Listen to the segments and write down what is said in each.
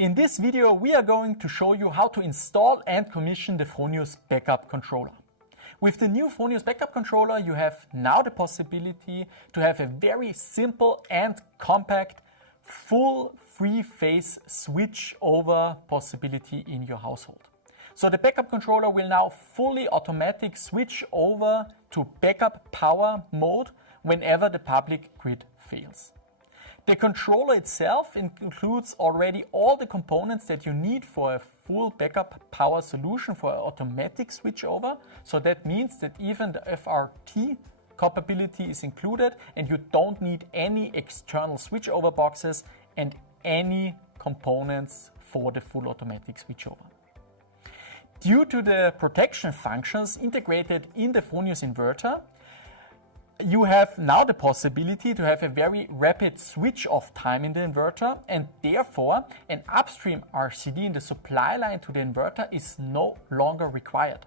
In this video, we are going to show you how to install and commission the Fronius Backup Controller. With the new Fronius Backup Controller, you have now the possibility to have a very simple and compact full three-phase switch over possibility in your household. So the backup controller will now fully automatic switch over to backup power mode whenever the public grid fails. The controller itself includes already all the components that you need for a full backup power solution for an automatic switchover. So that means that even the FRT capability is included and you don't need any external switchover boxes and any components for the full automatic switchover. Due to the protection functions integrated in the Fronius inverter, you have now the possibility to have a very rapid switch off time in the inverter, and therefore an upstream RCD in the supply line to the inverter is no longer required.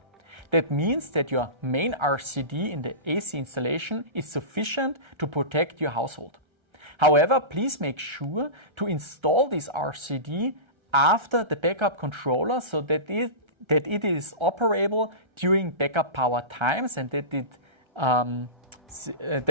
That means that your main RCD in the AC installation is sufficient to protect your household. However, please make sure to install this RCD after the backup controller so that it is operable during backup power times and that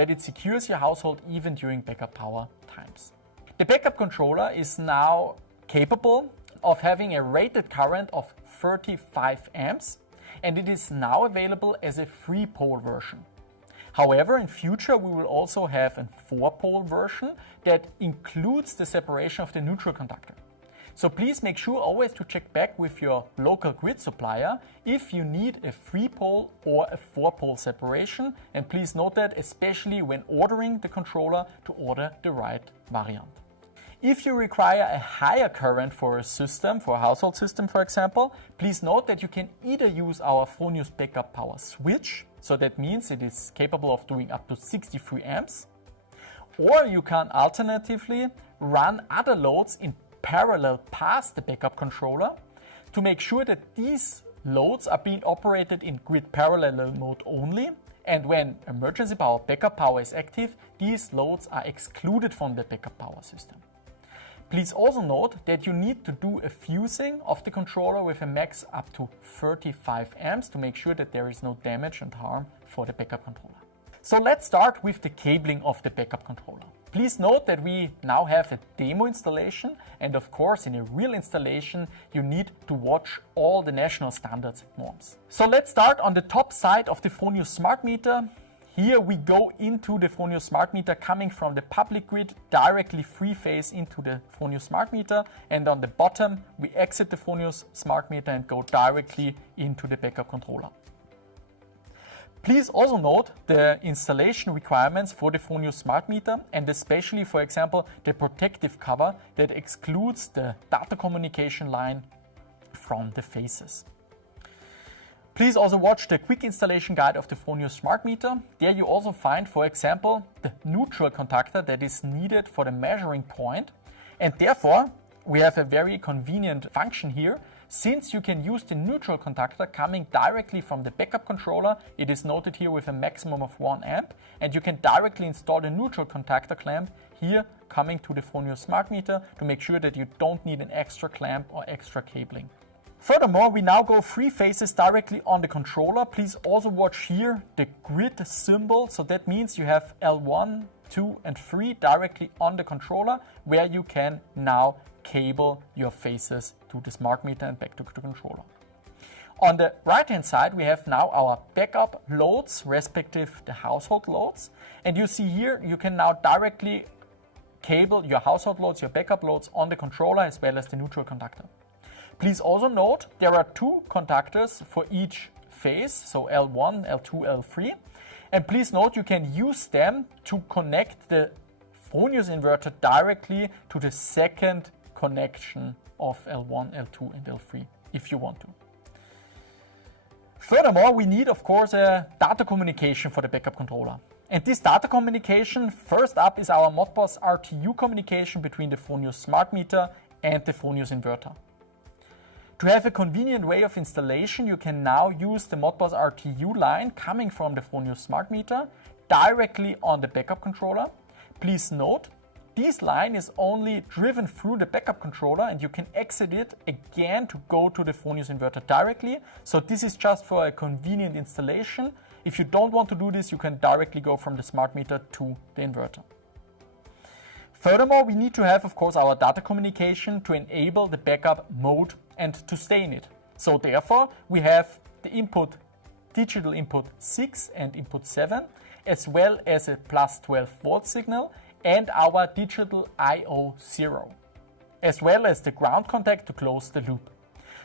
it secures your household even during backup power times. The backup controller is now capable of having a rated current of 35 amps and it is now available as a 3-pole version. However, in future we will also have a 4-pole version that includes the separation of the neutral conductor. So please make sure always to check back with your local grid supplier if you need a 3-pole or a 4-pole separation, and please note that especially when ordering the controller to order the right variant. If you require a higher current for a system, for a household system for example, please note that you can either use our Fronius Backup Power Switch, so that means it is capable of doing up to 63 amps, or you can alternatively run other loads in parallel past the backup controller to make sure that these loads are being operated in grid parallel mode only, and when emergency power backup power is active, these loads are excluded from the backup power system. Please also note that you need to do a fusing of the controller with a max up to 35 amps to make sure that there is no damage and harm for the backup controller. So let's start with the cabling of the backup controller. Please note that we now have a demo installation, and of course in a real installation you need to watch all the national standards and norms. So let's start on the top side of the Fronius smart meter. Here we go into the Fronius smart meter coming from the public grid directly 3-phase into the Fronius smart meter, and on the bottom we exit the Fronius smart meter and go directly into the backup controller. Please also note the installation requirements for the Fronius smart meter, and especially, for example, the protective cover that excludes the data communication line from the phases. Please also watch the quick installation guide of the Fronius smart meter. There you also find, for example, the neutral contactor that is needed for the measuring point, and therefore we have a very convenient function here. Since you can use the neutral contactor coming directly from the backup controller, it is noted here with a maximum of 1 amp, and you can directly install the neutral contactor clamp here coming to the Fronius smart meter to make sure that you don't need an extra clamp or extra cabling. Furthermore, we now go 3 phases directly on the controller. Please also watch here the grid symbol, so that means you have L1, 2 and 3 directly on the controller where you can now cable your phases to the smart meter and back to the controller. On the right hand side we have now our backup loads, respective the household loads, and you see here you can now directly cable your household loads, your backup loads on the controller as well as the neutral conductor. Please also note there are 2 conductors for each phase, so L1, L2, L3, and please note you can use them to connect the Fronius inverter directly to the second connection of L1, L2 and L3 if you want to. Furthermore, we need of course a data communication for the backup controller. And this data communication, first up is our Modbus RTU communication between the Fronius smart meter and the Fronius inverter. To have a convenient way of installation, you can now use the Modbus RTU line coming from the Fronius smart meter directly on the backup controller. Please note, this line is only driven through the backup controller and you can exit it again to go to the Fronius inverter directly. So this is just for a convenient installation. If you don't want to do this, you can directly go from the smart meter to the inverter. Furthermore, we need to have, of course, our data communication to enable the backup mode and to stay in it. So therefore, we have the digital input 6 and input 7, as well as a plus 12 volt signal and our digital I/O 0, as well as the ground contact to close the loop.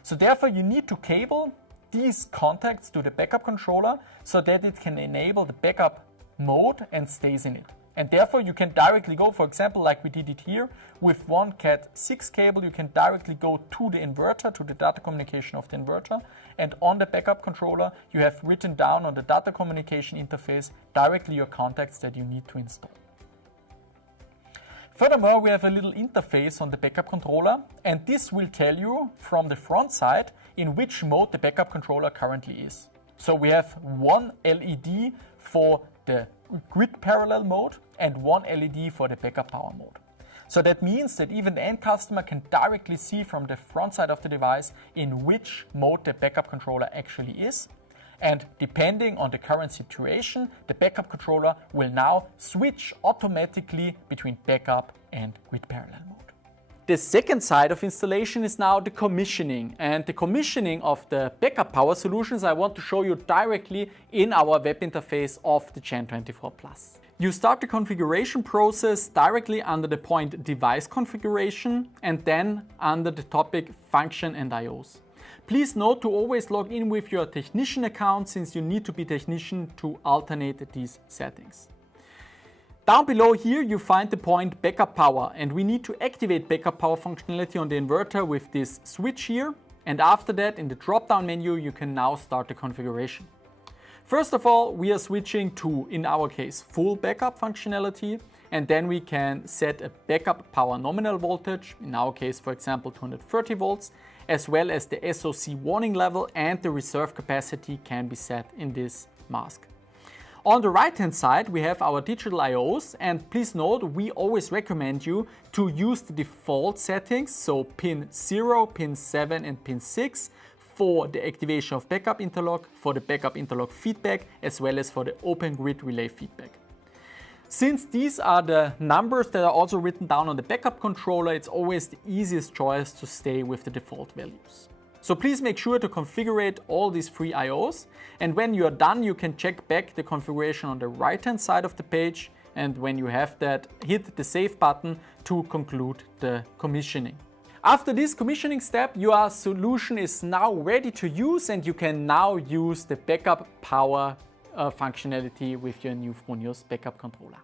So therefore, you need to cable these contacts to the backup controller so that it can enable the backup mode and stays in it. And therefore you can directly go, for example, like we did it here, with one Cat6 cable, you can directly go to the inverter, to the data communication of the inverter. And on the backup controller, you have written down on the data communication interface directly your contacts that you need to install. Furthermore, we have a little interface on the backup controller, and this will tell you from the front side in which mode the backup controller currently is. So we have one LED for the grid parallel mode and one LED for the backup power mode. So that means that even the end customer can directly see from the front side of the device in which mode the backup controller actually is. And depending on the current situation, the backup controller will now switch automatically between backup and grid parallel mode. The second side of installation is now the commissioning. And the commissioning of the backup power solutions I want to show you directly in our web interface of the Gen24 Plus. You start the configuration process directly under the point device configuration and then under the topic function and IOs. Please note to always log in with your technician account since you need to be technician to alternate these settings. Down below here you find the point backup power and we need to activate backup power functionality on the inverter with this switch here, and after that in the drop down menu you can now start the configuration. First of all, we are switching to, in our case, full backup functionality, and then we can set a backup power nominal voltage, in our case for example 230 volts, as well as the SOC warning level, and the reserve capacity can be set in this mask. On the right hand side we have our digital IOs, and please note we always recommend you to use the default settings, so pin 0, pin 7 and pin 6 for the activation of backup interlock, for the backup interlock feedback, as well as for the open grid relay feedback. Since these are the numbers that are also written down on the backup controller, it's always the easiest choice to stay with the default values. So please make sure to configure all these three IOs, and when you are done you can check back the configuration on the right hand side of the page, and when you have that, hit the save button to conclude the commissioning. After this commissioning step, your solution is now ready to use and you can now use the backup power functionality with your new Fronius Backup Controller.